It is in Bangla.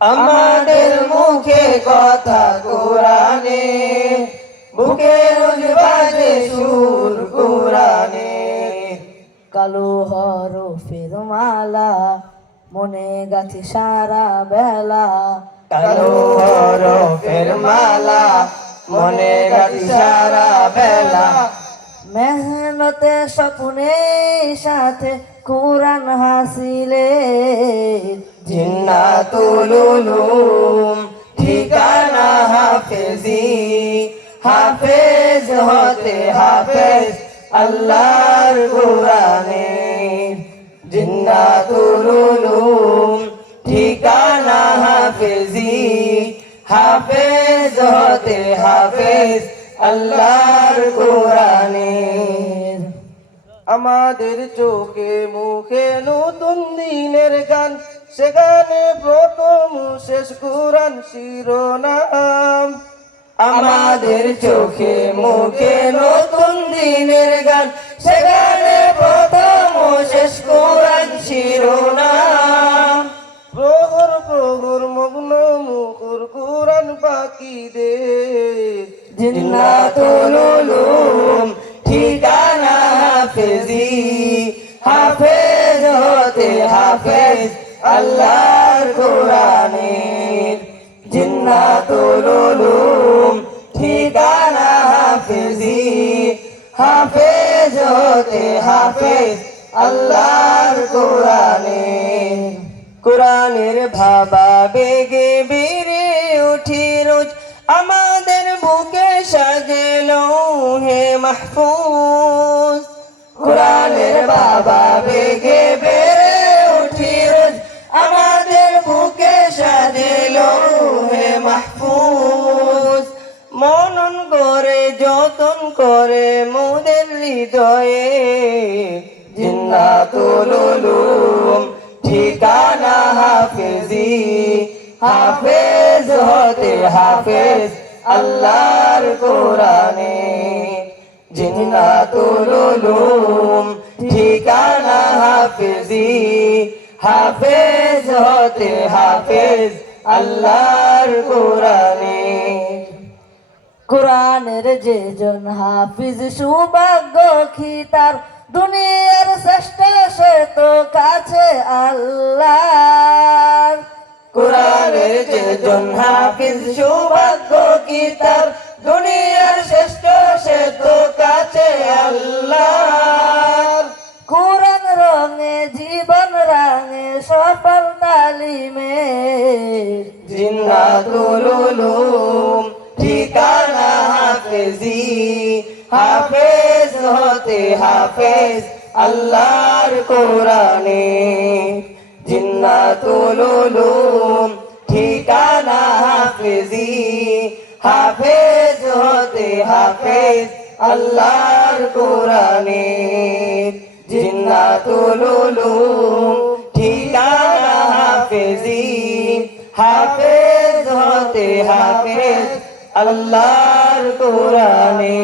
আমাদের মুখে কথা কোরআনে, বুকে রোজ বাজে সুর কোরআনে। কালো হরফের মালা মনে গাছি সারা বেলা, কালো হরফের মালা মনে গাছি সারা বেলা। মেহনতে স্বপ্নে সাথে কোরআন হাসিলে, জিন্নাতুল উলুম ঠিকানা হাফেজি। হাফেজ হতে হাফেজ আল্লাহর কোরআনে। জিন্নাতুল উলুম ঠিকানা হাফেজি। হাফেজ হতে হাফেজ আল্লাহর কোরআনে। আমাদের চোখে মুখে নতুন দিনের গান, সে গানে প্রথম শেষ কোরআন শিরোনাম। আমাদের চোখে মুখে নতুন দিনের গান, সে গানে প্রথম শেষ কোরআন শিরোনাম। প্রহর প্রহর মগ্ন মুখর কোরআন পাখিদের। জিন্নাতুল উলুম ঠিকানা হাফেজি। হাফেজ হতে হাফেজ আল্লাহর কোরআনে। জিন্নাতুল উলুম ঠিকানা হাফেজি। হাফেজ হতে হাফেজ আল্লাহর কোরআনে। কোরআনের ভাবা বেগে বেড়ে উঠি রোজ, আমাদের বুকে সাজে লৌহে মাহফুজ। কোরআনের বাবা বেগে বেড়ে উঠি রোজ, আমাদের বুকে সাজে লৌহে মাহফুজ। মনন করে যতন করে মোদের হৃদয়ে। জিন্নাতুল উলুম ঠিকানা হাফেজি। হাফেজ হতে হাফেজ আল্লাহর কোরআনে। জিন্নাতুল উলুম ঠিকানা হাফেজি। হাফেজ হতে হাফেজ আল্লাহর কোরআনে। কোরআনের যে জন হাফিজ সৌভাগ্য খিতার, দুনিয়ার শ্রেষ্ঠ সে তো কাছে আল্লাহ। কোরআনের যে জন হাফিজ সৌভাগ্য খিতার, দুনিয়ার শ্রেষ্ঠ সে তো কাছে আল্লাহ। কোরআন রঙে জীবন রাঙে সফল তালিমে। জিন্নাতুল উলুম ঠিকানা হাফেজি। হাফেজ হতে হাফেজ আল্লাহর কোরআনে। জিন্নাতুল উলুম ঠিকানা হাফেজি। হাফেজ হতে হাফেজ আল্লাহর কোরআনে। জিন্নাতুল উলুম ঠিকানা হাফেজি। হাফেজ হতে হাফেজ আল্লাহর কোরআনে।